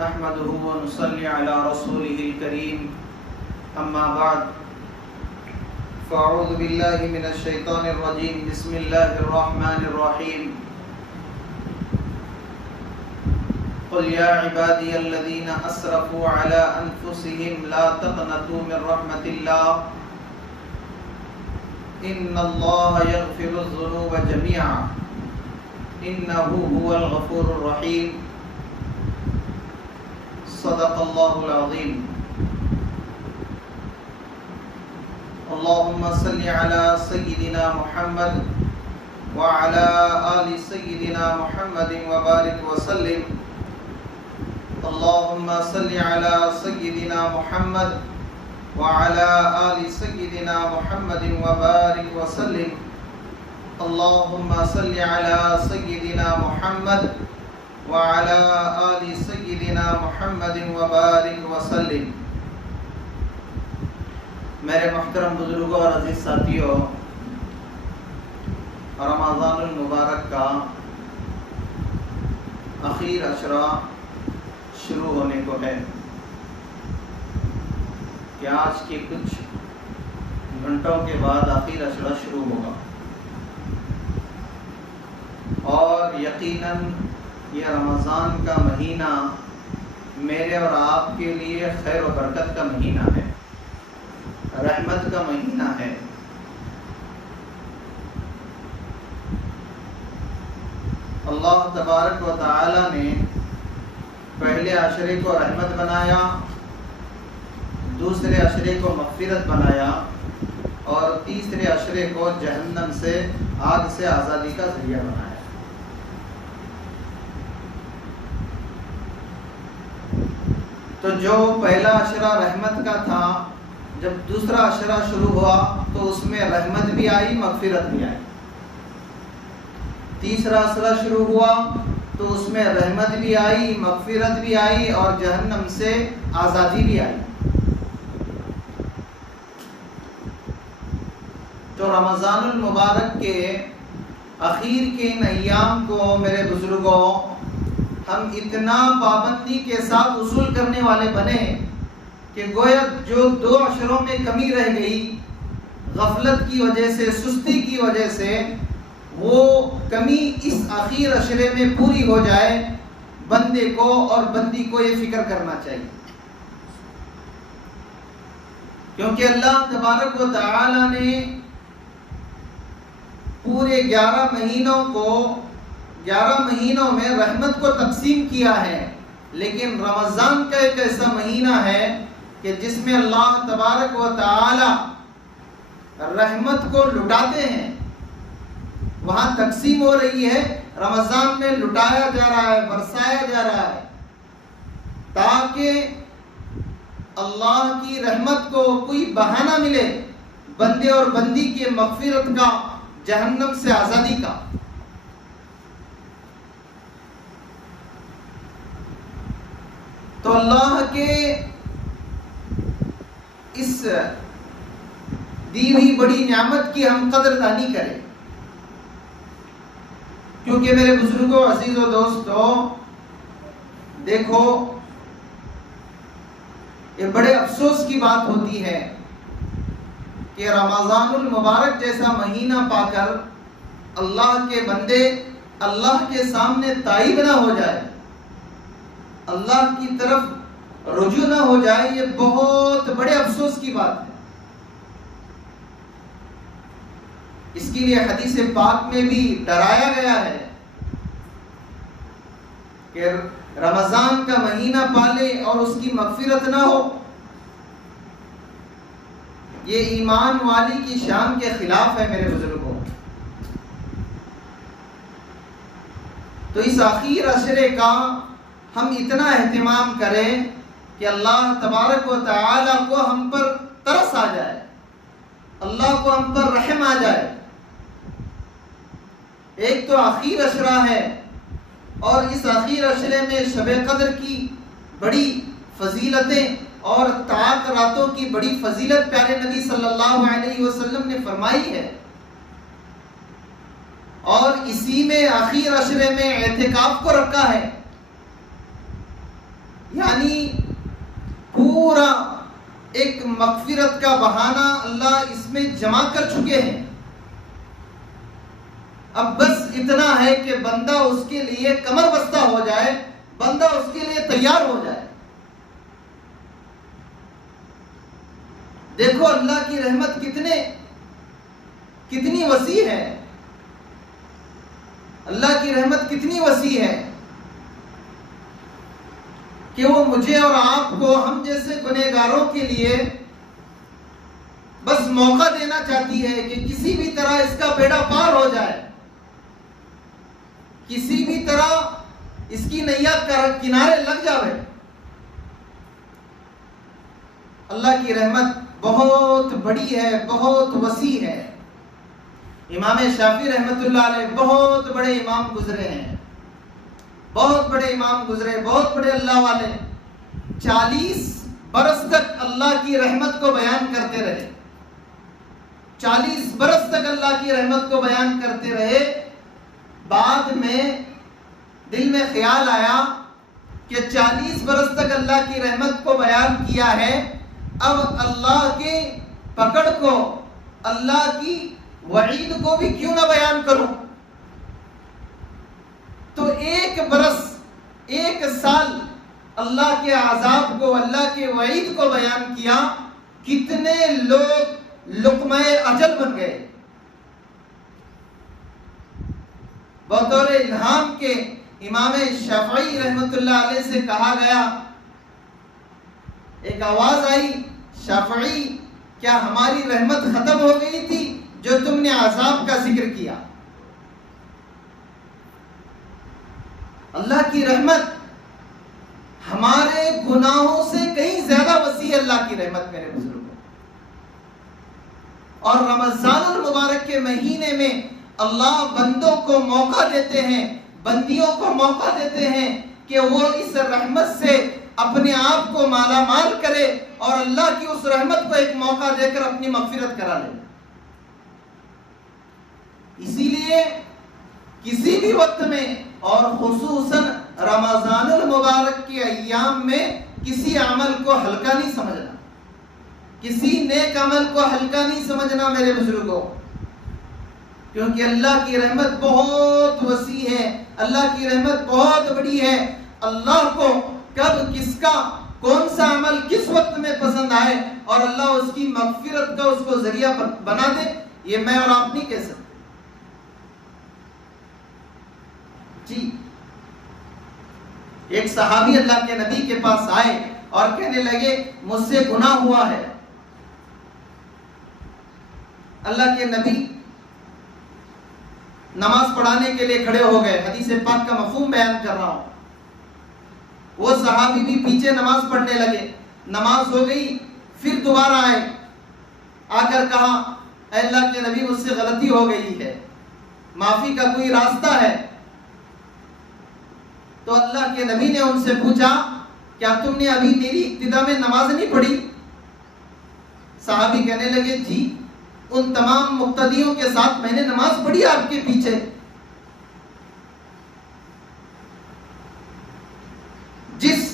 نحمده ونصلي على رسوله الكريم أما بعد فأعوذ بالله من الشيطان الرجيم بسم الله الرحمن الرحيم قل يا عبادي الذين أسرفوا على أنفسهم لا تقنطوا من رحمة الله إن الله يغفر الذنوب جميعا إنه هو الغفور الرحيم صدق الله العظيم اللهم صل على سيدنا محمد وعلى آل سيدنا محمد وبارك وسلم اللهم صل على سيدنا محمد وعلى آل سيدنا محمد وبارك وسلم اللهم صل على سيدنا محمد وعلى آل سيدنا محمد وبارك وسلم. میرے محترم بزرگوں اور عزیز ساتھیوں، رمضان المبارک کا آخری عشرہ شروع ہونے کو ہے کہ آج کے کچھ گھنٹوں کے بعد آخری عشرہ شروع ہوگا اور یقیناً یہ رمضان کا مہینہ میرے اور آپ کے لیے خیر و برکت کا مہینہ ہے، رحمت کا مہینہ ہے. اللہ تبارک و تعالی نے پہلے عشرے کو رحمت بنایا، دوسرے عشرے کو مغفرت بنایا اور تیسرے عشرے کو جہنم سے، آگ سے آزادی کا ذریعہ بنایا. تو جو پہلا عشرہ رحمت کا تھا، جب دوسرا عشرہ شروع ہوا تو اس میں رحمت بھی آئی، مغفرت بھی آئی. تیسرا عشرہ شروع ہوا تو اس میں رحمت بھی آئی، مغفرت بھی آئی اور جہنم سے آزادی بھی آئی. تو رمضان المبارک کے اخیر کے ان ایام کو میرے بزرگوں ہم اتنا پابندی کے ساتھ وصول کرنے والے بنے کہ گویا جو دو عشروں میں کمی رہ گئی غفلت کی وجہ سے، سستی کی وجہ سے، وہ کمی اس آخر عشرے میں پوری ہو جائے. بندے کو اور بندی کو یہ فکر کرنا چاہیے، کیونکہ اللہ تبارک و تعالی نے پورے 11 مہینوں میں رحمت کو تقسیم کیا ہے، لیکن رمضان کا ایک ایسا مہینہ ہے کہ جس میں اللہ تبارک و تعالی رحمت کو لٹاتے ہیں. وہاں تقسیم ہو رہی ہے، رمضان میں لٹایا جا رہا ہے، برسایا جا رہا ہے تاکہ اللہ کی رحمت کو کوئی بہانہ ملے بندے اور بندی کی مغفرت کا، جہنم سے آزادی کا. تو اللہ کے اس دی ہوئی بڑی نعمت کی ہم قدردانی کریں، کیونکہ میرے بزرگوں، عزیزوں، دوستوں، دیکھو یہ بڑے افسوس کی بات ہوتی ہے کہ رمضان المبارک جیسا مہینہ پا کر اللہ کے بندے اللہ کے سامنے تائب نہ ہو جائے، اللہ کی طرف رجوع نہ ہو جائے. یہ بہت بڑے افسوس کی بات ہے. اس کے لیے حدیث پاک میں بھی ڈرایا گیا ہے کہ رمضان کا مہینہ پالے اور اس کی مغفرت نہ ہو، یہ ایمان والی کی شان کے خلاف ہے میرے بزرگوں. تو اس آخر عشرے کا ہم اتنا اہتمام کریں کہ اللہ تبارک و تعالی کو ہم پر ترس آ جائے، اللہ کو ہم پر رحم آ جائے. ایک تو آخر عشرہ ہے اور اس آخر عشرے میں شب قدر کی بڑی فضیلتیں اور طاعت راتوں کی بڑی فضیلت پیارے نبی صلی اللہ علیہ وسلم نے فرمائی ہے. اور اسی میں آخر عشرے میں اعتکاف کو رکھا ہے. یعنی پورا ایک مغفرت کا بہانہ اللہ اس میں جمع کر چکے ہیں. اب بس اتنا ہے کہ بندہ اس کے لیے کمر بستہ ہو جائے, بندہ اس کے لیے تیار ہو جائے. دیکھو اللہ کی رحمت کتنی وسیع ہے, اللہ کی رحمت کتنی وسیع ہے کہ وہ مجھے اور آپ کو, ہم جیسے گنہگاروں کے لیے بس موقع دینا چاہتی ہے کہ کسی بھی طرح اس کا بیڑا پار ہو جائے, کسی بھی طرح اس کی نیا کنارے لگ جاوے. اللہ کی رحمت بہت بڑی ہے, بہت وسیع ہے. امام شافعی رحمت اللہ علیہ بہت بڑے امام گزرے ہیں, بہت بڑے امام گزرے, بہت بڑے اللہ والے. 40 برس تک اللہ کی رحمت کو بیان کرتے رہے, 40 برس تک اللہ کی رحمت کو بیان کرتے رہے. بعد میں دل میں خیال آیا کہ 40 برس تک اللہ کی رحمت کو بیان کیا ہے, اب اللہ کے پکڑ کو, اللہ کی وعید کو بھی کیوں نہ بیان کروں. تو 1 برس 1 سال اللہ کے عذاب کو, اللہ کے وعید کو بیان کیا. کتنے لوگ لقمہ اجل بن گئے. بطور الہام کے امام شافعی رحمت اللہ علیہ سے کہا گیا, ایک آواز آئی, شافعی کیا ہماری رحمت ختم ہو گئی تھی جو تم نے عذاب کا ذکر کیا؟ اللہ کی رحمت ہمارے گناہوں سے کہیں زیادہ وسیع ہے. اللہ کی رحمت میرے بزرگوں, اور رمضان المبارک کے مہینے میں اللہ بندوں کو موقع دیتے ہیں, بندیوں کو موقع دیتے ہیں کہ وہ اس رحمت سے اپنے آپ کو مالا مال کرے اور اللہ کی اس رحمت کو ایک موقع دے کر اپنی مغفرت کرا لے. اسی لیے کسی بھی وقت میں, اور خصوصاً رمضان المبارک کے ایام میں, کسی عمل کو ہلکا نہیں سمجھنا, کسی نیک عمل کو ہلکا نہیں سمجھنا میرے بزرگوں, کیونکہ اللہ کی رحمت بہت وسیع ہے, اللہ کی رحمت بہت بڑی ہے. اللہ کو کب کس کا کون سا عمل کس وقت میں پسند آئے اور اللہ اس کی مغفرت کا اس کو ذریعہ بنا دے, یہ میں اور آپ نہیں کہہ سکتے. جی, ایک صحابی اللہ کے نبی کے پاس آئے اور کہنے لگے مجھ سے گناہ ہوا ہے. اللہ کے نبی نماز پڑھانے کے لیے کھڑے ہو گئے. حدیث پاک کا مفہوم بیان کر رہا ہوں. وہ صحابی بھی پیچھے نماز پڑھنے لگے, نماز ہو گئی, پھر دوبارہ آئے, آ کر کہا اے اللہ کے نبی مجھ سے غلطی ہو گئی ہے, معافی کا کوئی راستہ ہے؟ تو اللہ کے نبی نے ان سے پوچھا کیا تم نے ابھی میری ابتدا میں نماز نہیں پڑھی؟ صحابی کہنے لگے جی, ان تمام مقتدیوں کے ساتھ میں نے نماز پڑھی آپ کے پیچھے. جس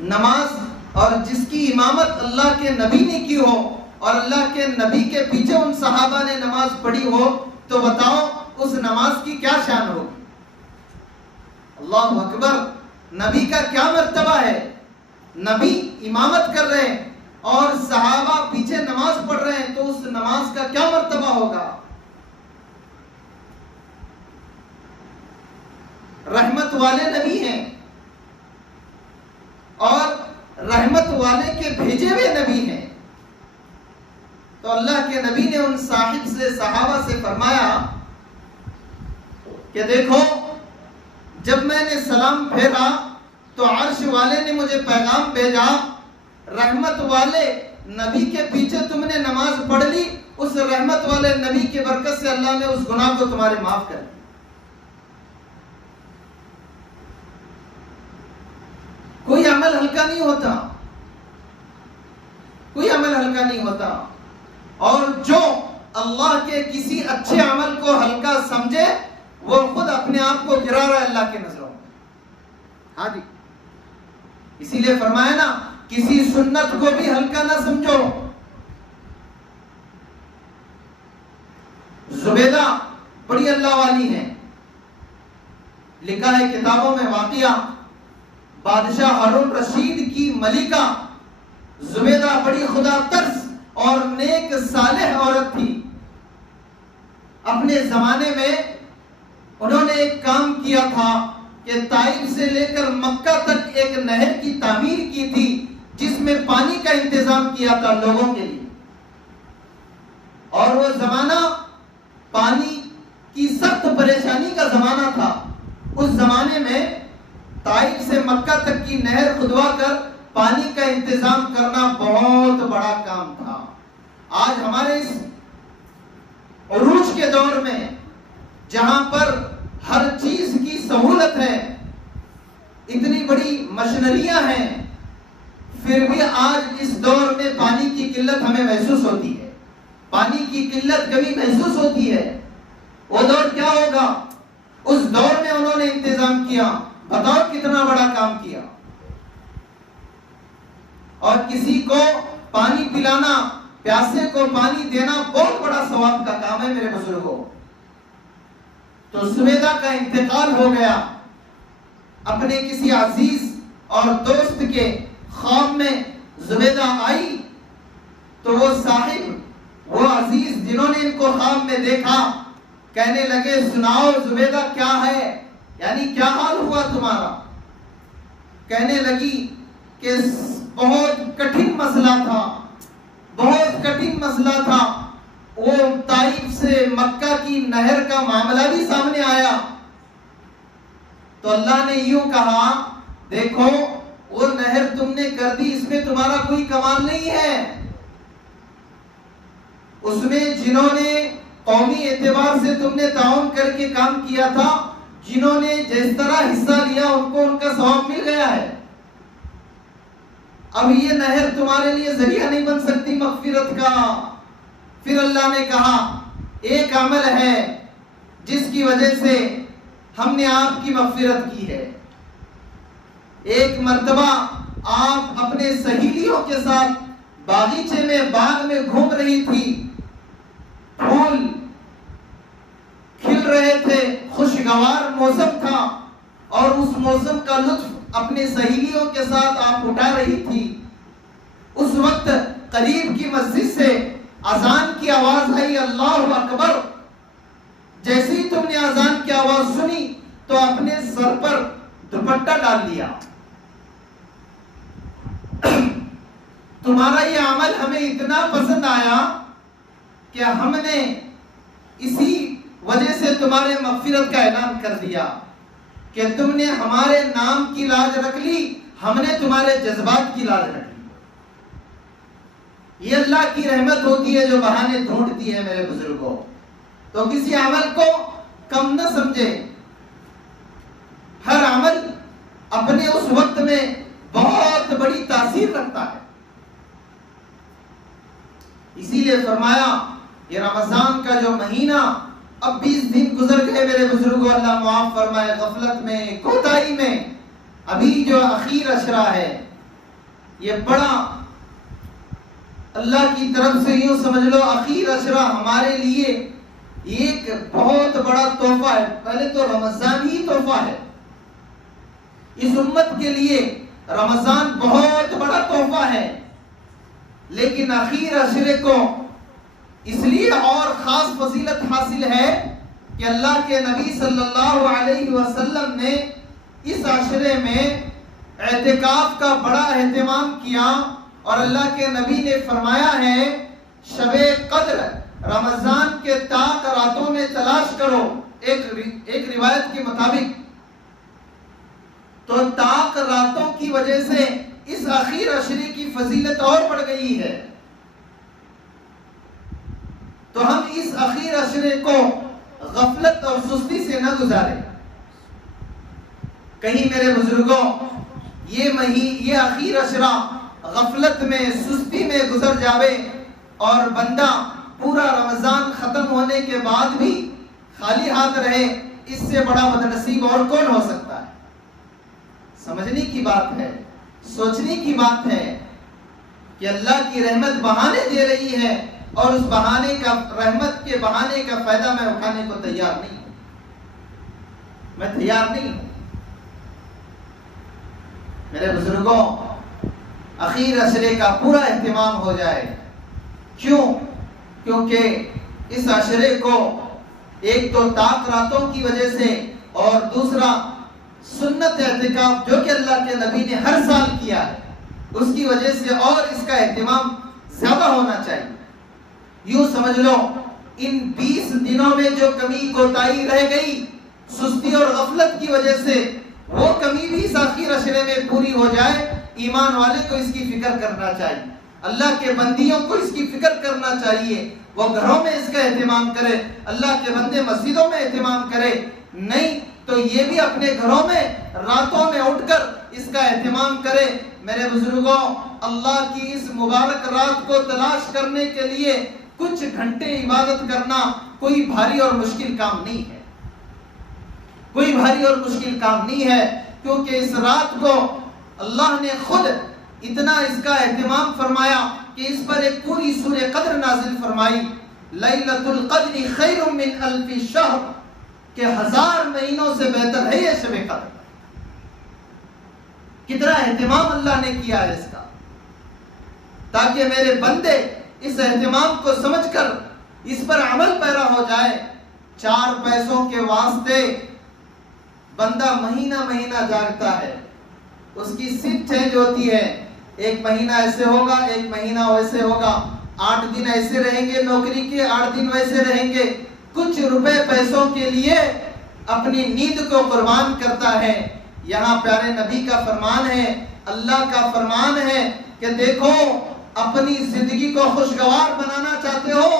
نماز اور جس کی امامت اللہ کے نبی نے کی ہو اور اللہ کے نبی کے پیچھے ان صحابہ نے نماز پڑھی ہو, تو بتاؤ اس نماز کی کیا شان ہوگی؟ اللہ اکبر. نبی کا کیا مرتبہ ہے, نبی امامت کر رہے ہیں اور صحابہ پیچھے نماز پڑھ رہے ہیں, تو اس نماز کا کیا مرتبہ ہوگا. رحمت والے نبی ہیں اور رحمت والے کے بھیجے ہوئے نبی ہیں. تو اللہ کے نبی نے ان صاحب سے, صحابہ سے فرمایا کہ دیکھو جب میں نے سلام پھیرا تو عرش والے نے مجھے پیغام بھیجا, رحمت والے نبی کے پیچھے تم نے نماز پڑھ لی, اس رحمت والے نبی کی برکت سے اللہ نے اس گناہ کو تمہارے معاف کر دیا. کوئی عمل ہلکا نہیں ہوتا, کوئی عمل ہلکا نہیں ہوتا. اور جو اللہ کے کسی اچھے عمل کو ہلکا سمجھے وہ خود اپنے آپ کو گرا رہا ہے اللہ کے نظروں میں. ہاں جی, اسی لیے فرمایا نا کسی سنت کو بھی ہلکا نہ سمجھو. زبیدہ بڑی اللہ والی ہیں. لکھا ہے کتابوں میں واقعہ بادشاہ ہارون رشید کی ملکہ زبیدہ بڑی خدا ترس اور نیک صالح عورت تھی. اپنے زمانے میں انہوں نے ایک کام کیا تھا کہ طائف سے لے کر مکہ تک ایک نہر کی تعمیر کی تھی جس میں پانی کا انتظام کیا تھا لوگوں کے لیے. اور وہ زمانہ پانی کی سخت پریشانی کا زمانہ تھا. اس زمانے میں طائف سے مکہ تک کی نہر کھدوا کر پانی کا انتظام کرنا بہت بڑا کام تھا. آج ہمارے اس عروج کے دور میں جہاں پر ہر چیز کی سہولت ہے, اتنی بڑی مشینریاں ہیں, پھر بھی آج اس دور میں پانی کی قلت ہمیں محسوس ہوتی ہے. پانی کی قلت کبھی محسوس ہوتی ہے. وہ دور کیا ہوگا؟ اس دور میں انہوں نے انتظام کیا. بتاؤ کتنا بڑا کام کیا. اور کسی کو پانی پلانا, پیاسے کو پانی دینا بہت بڑا ثواب کا کام ہے میرے بزرگوں. تو زبیدہ کا انتقال ہو گیا. اپنے کسی عزیز اور دوست کے خواب میں زبیدہ آئی تو وہ صاحب, وہ عزیز جنہوں نے ان کو خواب میں دیکھا, کہنے لگے سناؤ زبیدہ کیا ہے, یعنی کیا حال ہوا تمہارا. کہنے لگی کہ بہت کٹھن مسئلہ تھا, بہت کٹھن مسئلہ تھا. وہ طائف سے مکہ کی نہر کا معاملہ بھی سامنے آیا تو اللہ نے یوں کہا دیکھو وہ نہر تم نے کر دی, اس میں تمہارا کوئی کمال نہیں ہے. اس میں جنہوں نے قومی اعتبار سے تم نے تعاون کر کے کام کیا تھا, جنہوں نے جس طرح حصہ لیا ان کو ان کا ثواب مل گیا ہے. اب یہ نہر تمہارے لیے ذریعہ نہیں بن سکتی مغفرت کا. پھر اللہ نے کہا ایک عمل ہے جس کی وجہ سے ہم نے آپ کی مغفرت کی ہے. ایک مرتبہ آپ اپنے سہیلیوں کے ساتھ باغیچے میں, باغ میں گھوم رہی تھی, پھول کھل رہے تھے, خوشگوار موسم تھا اور اس موسم کا لطف اپنے سہیلیوں کے ساتھ آپ اٹھا رہی تھی. اس وقت قریب کی مسجد سے اذان کی آواز آئی, اللہ اکبر. جیسے ہی تم نے اذان کی آواز سنی تو اپنے سر پر دوپٹہ ڈال لیا. تمہارا یہ عمل ہمیں اتنا پسند آیا کہ ہم نے اسی وجہ سے تمہارے مغفرت کا اعلان کر دیا کہ تم نے ہمارے نام کی لاج رکھ لی, ہم نے تمہارے جذبات کی لاج رکھ لی. یہ اللہ کی رحمت ہوتی ہے جو بہانے ڈھونڈتی ہے میرے بزرگوں. تو کسی عمل کو کم نہ سمجھے. ہر عمل اپنے اس وقت میں بہت بڑی تاثیر رکھتا ہے. اسی لیے فرمایا یہ رمضان کا جو مہینہ, اب 20 دن گزر گئے میرے بزرگوں, اللہ معاف فرمائے, غفلت میں, کوتاہی میں. ابھی جو اخیر عشرہ ہے یہ بڑا اللہ کی طرف سے یوں سمجھ لو اخیر عشرہ ہمارے لیے ایک بہت بڑا تحفہ ہے. پہلے تو رمضان ہی تحفہ ہے. اس امت کے لیے رمضان بہت بڑا تحفہ ہے, لیکن اخیر عشرے کو اس لیے اور خاص فضیلت حاصل ہے کہ اللہ کے نبی صلی اللہ علیہ وسلم نے اس عشرے میں اعتکاف کا بڑا اہتمام کیا. اور اللہ کے نبی نے فرمایا ہے شب قدر رمضان کے تاک راتوں میں تلاش کرو. ایک روایت کے مطابق تو تاک راتوں کی وجہ سے اس اخیر عشرے کی فضیلت اور بڑھ گئی ہے. تو ہم اس اخیر عشرے کو غفلت اور سستی سے نہ گزاریں. کہیں میرے بزرگوں یہ اخیر عشرہ غفلت میں, سستی میں گزر جاوے اور بندہ پورا رمضان ختم ہونے کے بعد بھی خالی ہاتھ رہے, اس سے بڑا بدنصیب اور کون ہو سکتا ہے. سمجھنے کی بات ہے. سوچنے کی بات ہے کہ اللہ کی رحمت بہانے دے رہی ہے اور اس بہانے کا، رحمت کے بہانے کا فائدہ میں اٹھانے کو تیار نہیں ہوں، میں تیار نہیں ہوں۔ میرے بزرگوں، اخیر عشرے کا پورا اہتمام ہو جائے۔ کیوں؟ کیونکہ اس عشرے کو ایک تو طاق راتوں کی وجہ سے اور دوسرا سنت اعتکاف جو کہ اللہ کے نبی نے ہر سال کیا ہے اس کی وجہ سے اور اس کا اہتمام زیادہ ہونا چاہیے۔ یوں سمجھ لو ان 20 دنوں میں جو کمی کوتاہی رہ گئی سستی اور غفلت کی وجہ سے، وہ کمی بھی اس آخر عشرے میں پوری ہو جائے۔ ایمان والے کو اس کی فکر کرنا چاہیے، اللہ کے بندیوں کو اس کی فکر کرنا چاہیے، وہ گھروں میں اس کا اہتمام کرے، اللہ کے بندے مسجدوں میں اہتمام کرے، نہیں تو یہ بھی اپنے گھروں میں راتوں میں اٹھ کر اس کا اہتمام کرے۔ میرے بزرگوں، اللہ کی اس مبارک رات کو تلاش کرنے کے لیے کچھ گھنٹے عبادت کرنا کوئی بھاری اور مشکل کام نہیں ہے، کوئی بھاری اور مشکل کام نہیں ہے، کیونکہ اس رات کو اللہ نے خود اتنا اس کا اہتمام فرمایا کہ اس پر ایک پوری سورہ قدر نازل فرمائی، لیلۃ القدر خیر من الف شہر، کہ 1000 مہینوں سے بہتر ہے یہ شب قدر۔ کتنا اہتمام اللہ نے کیا ہے اس کا، تاکہ میرے بندے اس اہتمام کو سمجھ کر اس پر عمل پیرا ہو جائے۔ 4 پیسوں کے واسطے بندہ مہینہ مہینہ جاگتا ہے، اس کی شفٹ چینج ہوتی ہے، ایک مہینہ ایسے ہوگا، ایک مہینہ ویسے ہوگا، 8 دن ایسے رہیں گے نوکری کے، 8 دن ویسے رہیں گے، کچھ روپے پیسوں کے لیے اپنی نیند کو قربان کرتا ہے۔ یہاں پیارے نبی کا فرمان ہے، اللہ کا فرمان ہے کہ دیکھو اپنی زندگی کو خوشگوار بنانا چاہتے ہو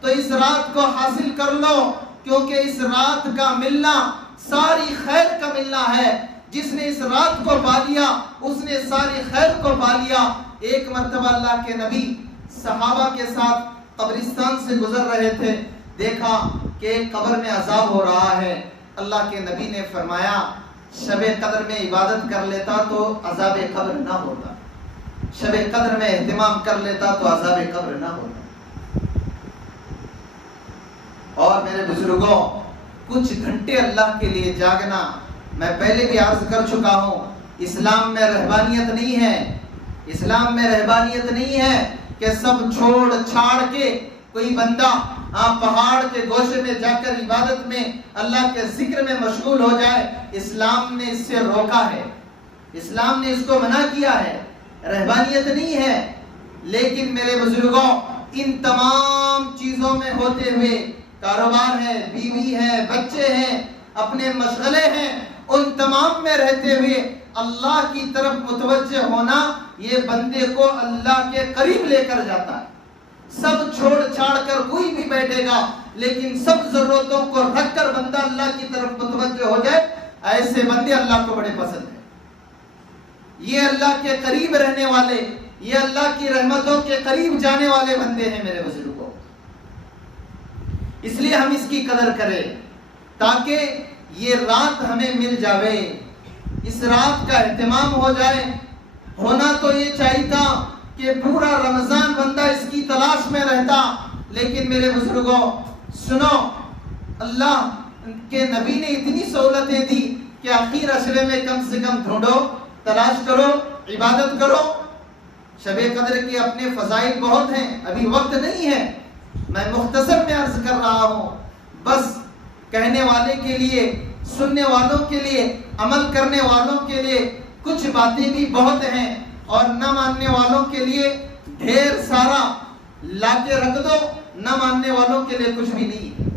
تو اس رات کو حاصل کر لو، کیونکہ اس رات کا ملنا ساری خیر کا ملنا ہے۔ جس نے اس رات کو پا لیا اس نے ساری خیر کو پا لیا۔ ایک مرتبہ اللہ کے نبی صحابہ کے ساتھ قبرستان سے گزر رہے تھے، دیکھا کہ ایک قبر میں عذاب ہو رہا ہے۔ اللہ کے نبی نے فرمایا شب قدر میں عبادت کر لیتا تو عذاب قبر نہ ہوتا، شب قدر میں اہتمام کر لیتا تو عذاب قبر نہ ہوتا۔ اور میرے بزرگوں، کچھ گھنٹے اللہ کے لیے جاگنا، میں پہلے بھی عرض کر چکا ہوں، اسلام میں رہبانیت نہیں ہے، اسلام میں رہبانیت نہیں ہے کہ سب چھوڑ چھاڑ کے کوئی بندہ پہاڑ کے گوشے میں جا کر عبادت میں اللہ کے ذکر میں مشغول ہو جائے۔ اسلام نے اس سے روکا ہے، اسلام نے اس کو منع کیا ہے، رہبانیت نہیں ہے۔ لیکن میرے بزرگوں، ان تمام چیزوں میں ہوتے ہوئے، کاروبار ہے، بیوی ہے، بچے ہیں، اپنے مشغلے ہیں، ان تمام میں رہتے ہوئے اللہ کی طرف متوجہ ہونا یہ بندے کو اللہ کے قریب لے کر جاتا ہے۔ سب چھوڑ چھاڑ کر کوئی بھی بیٹھے گا، لیکن سب ضرورتوں کو رکھ کر بندہ اللہ کی طرف متوجہ ہو جائے، ایسے بندے اللہ کو بڑے پسند ہیں۔ یہ اللہ کے قریب رہنے والے، یہ اللہ کی رحمتوں کے قریب جانے والے بندے ہیں میرے بزرگوں۔ اس لیے ہم اس کی قدر کریں تاکہ یہ رات ہمیں مل جاوے، اس رات کا اہتمام ہو جائے۔ ہونا تو یہ چاہیے تھا کہ پورا رمضان بندہ اس کی تلاش میں رہتا، لیکن میرے بزرگوں سنو، اللہ کے نبی نے اتنی سہولتیں دی کہ آخر عشرے میں کم سے کم ڈھونڈو، تلاش کرو، عبادت کرو۔ شب قدر کے اپنے فضائل بہت ہیں، ابھی وقت نہیں ہے، میں مختصر میں عرض کر رہا ہوں، بس کہنے والے کے لیے، سننے والوں کے لیے، عمل کرنے والوں کے لیے کچھ باتیں بھی بہت ہیں، اور نہ ماننے والوں کے لیے ڈھیر سارا لا کے رکھ دو، نہ ماننے والوں کے لیے کچھ بھی نہیں۔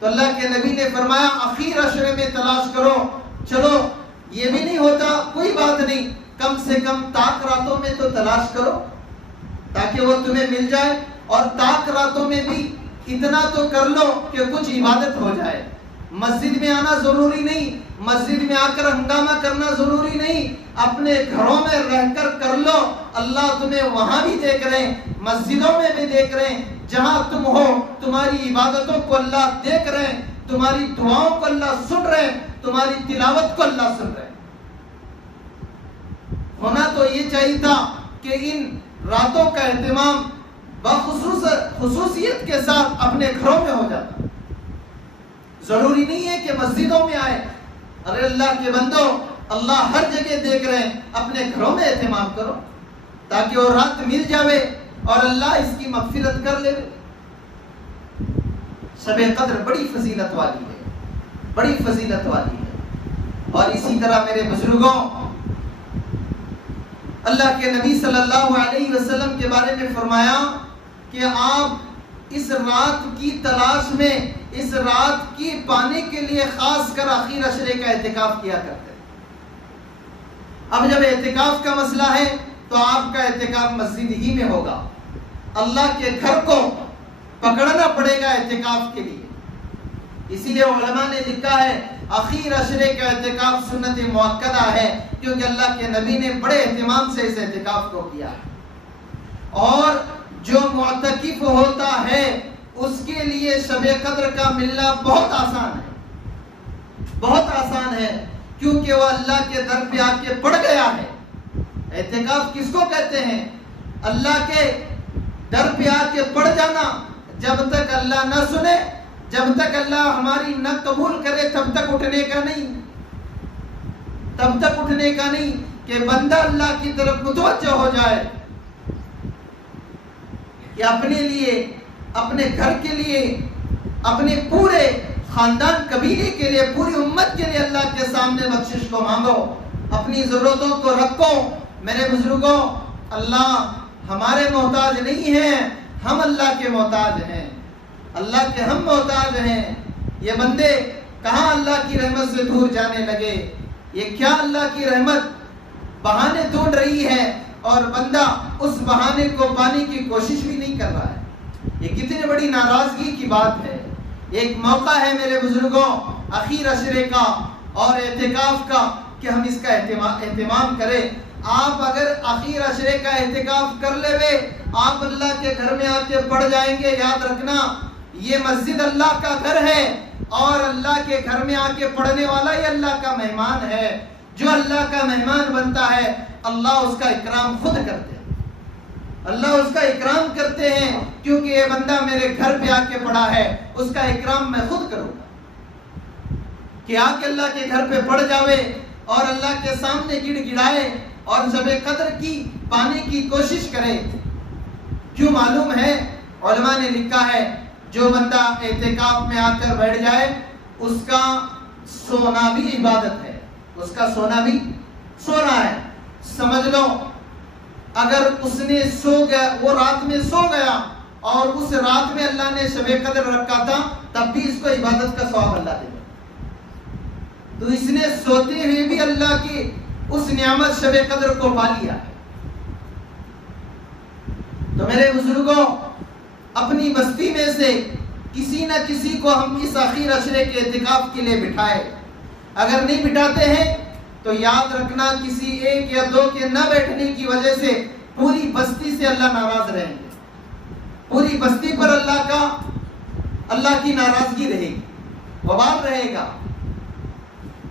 تو اللہ کے نبی نے فرمایا آخر عشرے میں تلاش کرو۔ چلو یہ بھی نہیں ہوتا کوئی بات نہیں، کم سے کم طاق راتوں میں تو تلاش کرو تاکہ وہ تمہیں مل جائے، اور طاق راتوں میں بھی اتنا تو کر لو کہ کچھ عبادت ہو جائے۔ مسجد میں آنا ضروری نہیں، مسجد میں آ کر ہنگامہ کرنا ضروری نہیں، اپنے گھروں میں رہ کر کر لو، اللہ تمہیں وہاں بھی دیکھ رہے ہیں، مسجدوں میں بھی دیکھ رہے ہیں، جہاں تم ہو تمہاری عبادتوں کو اللہ دیکھ رہے ہیں، تمہاری دعاؤں کو اللہ سن رہے ہیں، تمہاری تلاوت کو اللہ سن رہے ہیں۔ ہونا تو یہ چاہیے تھا کہ ان راتوں کا اہتمام خصوصیت کے ساتھ اپنے گھروں میں ہو جاتا. ضروری نہیں ہے کہ مسجدوں میں آئے. ارے اللہ کے بندو، اللہ ہر جگہ دیکھ رہے ہیں، اپنے گھروں میں اہتمام کرو تاکہ وہ رات مل جاوے اور اللہ اس کی مغفرت کر لے. شب قدر بڑی فضیلت والی ہے، بڑی فضیلت والی ہے. اور اسی طرح میرے بزرگوں، اللہ کے نبی صلی اللہ علیہ وسلم کے بارے میں فرمایا کہ آپ اس رات کی تلاش میں، اس رات کی پانے کے لیے خاص کر آخر عشرے کا اعتکاف کیا کرتے ہیں. اب جب اعتکاف کا مسئلہ ہے تو آپ کا اعتکاف مسجد ہی میں ہوگا. اللہ کے گھر کو پکڑنا پڑے گا اعتکاف کے لیے. اسی لیے علماء نے لکھا ہے اخیر عشرے کا اعتکاف سنت مؤکدہ ہے، کیونکہ اللہ کے نبی نے بڑے اہتمام سے اس اعتکاف کو کیا ہے. اور جو معتکف ہوتا ہے اس کے لیے شب قدر کا ملنا بہت آسان ہے، بہت آسان ہے، کیونکہ وہ اللہ کے در پہ آ کے پڑ گیا ہے. اعتکاف کس کو کہتے ہیں؟ اللہ کے در پہ آ کے پڑ جانا. جب تک اللہ نہ سنے، جب تک اللہ ہماری نہ قبول کرے، تب تک اٹھنے کا نہیں، تب تک اٹھنے کا نہیں کہ بندہ اللہ کی طرف متوجہ ہو جائے کہ اپنے لیے، اپنے گھر کے لیے، اپنے پورے خاندان قبیلے کے لیے، پوری امت کے لیے اللہ کے سامنے بخشش کو مانگو، اپنی ضرورتوں کو رکھو. میرے بزرگوں، اللہ ہمارے محتاج نہیں ہیں، ہم اللہ کے محتاج ہیں، اللہ کے ہم محتاج ہیں. یہ بندے کہاں اللہ کی رحمت سے دور جانے لگے. یہ کیا اللہ کی رحمت بہانے ڈھونڈ رہی ہے اور بندہ اس بہانے کو پانے کی کوشش بھی نہیں کر رہا ہے. یہ کتنی بڑی ناراضگی کی بات ہے. ایک موقع ہے میرے بزرگوں اخیر عشرے کا اور اعتکاف کا کہ ہم اس کا اہتمام کریں. آپ اگر اخیر عشرے کا اعتکاف کر لے وے، آپ اللہ کے گھر میں آ کے پڑ جائیں گے. یاد رکھنا یہ مسجد اللہ کا گھر ہے اور اللہ کے گھر میں آ کے پڑھنے والا یہ اللہ کا مہمان ہے. جو اللہ کا مہمان بنتا ہے اللہ اس کا اکرام خود کرتے ہیں، اللہ اس کا اکرام کرتے ہیں، کیونکہ یہ بندہ میرے گھر پہ آ کے پڑھا ہے، اس کا اکرام میں خود کروں گا. کہ آ کے اللہ کے گھر پہ پڑھ جاوے اور اللہ کے سامنے گڑ گڑائے اور شب قدر کی پانے کی کوشش کرے. کیوں معلوم ہے، علماء نے لکھا ہے جو بندہ اعتکاف میں آ کر بیٹھ جائے اس کا سونا بھی عبادت ہے. اس کا سونا بھی سو رہا ہے. سمجھ لو اگر اس نے سو گیا، وہ رات میں سو گیا اور اس رات میں اللہ نے شب قدر رکھا تھا، تب بھی اس کو عبادت کا ثواب اللہ دے گا. تو اس نے سوتے ہوئے بھی اللہ کی اس نعمت شب قدر کو پا لیا. تو میرے بزرگوں، اپنی بستی میں سے کسی نہ کسی کو ہم اس اخیر عشرے کے اعتکاف کے لیے بٹھائے. اگر نہیں بٹھاتے ہیں تو یاد رکھنا کسی ایک یا دو کے نہ بیٹھنے کی وجہ سے پوری بستی سے اللہ ناراض رہیں گے. پوری بستی پر اللہ کی ناراضگی رہے گی، وبال رہے گا.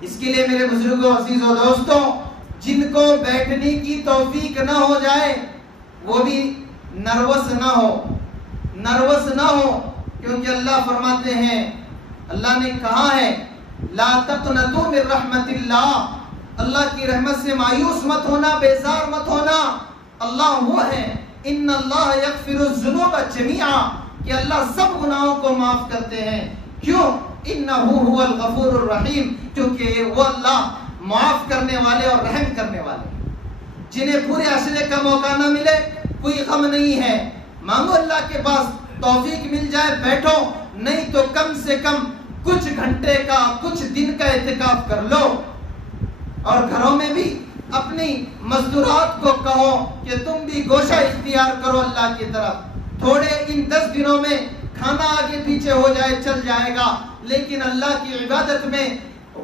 اس کے لیے میرے بزرگوں، عزیزوں، دوستوں، جن کو بیٹھنے کی توفیق نہ ہو جائے وہ بھی نروس نہ ہو، کیونکہ اللہ فرماتے ہیں، اللہ نے کہا ہے لا تقنطوا من رحمت اللہ، اللہ کی رحمت سے مایوس مت ہونا، بیزار مت ہونا. اللہ وہ ہے ان اللہ یغفر الذنوب جميعا، کہ اللہ سب گناہوں کو معاف کرتے ہیں. کیوں؟ انہ هو الغفور الرحیم، کیونکہ وہ اللہ معاف کرنے والے اور رحم کرنے والے. جنہیں پورے عشرے کا موقع نہ ملے کوئی غم نہیں ہے، مانگو اللہ کے پاس، توفیق مل جائے بیٹھو، نہیں تو کم سے کم کچھ گھنٹے کا، کچھ دن کا اعتکاف کر لو. اور گھروں میں بھی اپنی مزدورات کو کہو کہ تم بھی گوشہ اختیار کرو اللہ کی طرف. تھوڑے ان 10 دنوں میں کھانا آگے پیچھے ہو جائے چل جائے گا، لیکن اللہ کی عبادت میں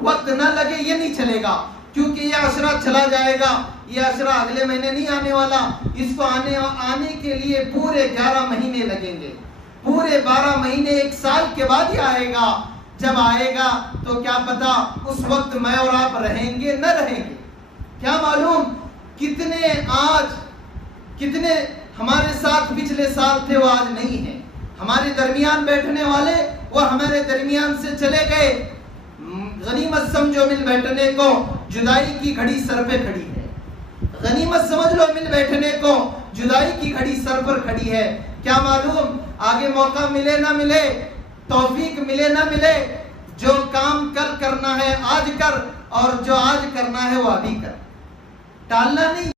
وقت نہ لگے یہ نہیں چلے گا، کیونکہ یہ عشرہ چلا جائے گا. یہ عشرہ اگلے مہینے نہیں آنے والا، اس کو آنے کے لیے پورے 11 مہینے لگیں گے. پورے 12 مہینے، 1 سال کے بعد ہی آئے گا. جب آئے گا تو کیا پتا اس وقت میں اور آپ رہیں گے نہ رہیں گے، کیا معلوم. کتنے ہمارے ساتھ پچھلے سال تھے وہ آج نہیں ہیں. ہمارے درمیان بیٹھنے والے وہ ہمارے درمیان سے چلے گئے. غنیمت سمجھو مل بیٹھنے کو، جدائی کی گھڑی سر پہ کھڑی ہے. غنیمت سمجھ لو مل بیٹھنے کو، جدائی کی گھڑی سر پر کھڑی ہے. کیا معلوم آگے موقع ملے نہ ملے، توفیق ملے نہ ملے. جو کام کل کرنا ہے آج کر، اور جو آج کرنا ہے وہ ابھی کر، ٹالنا نہیں.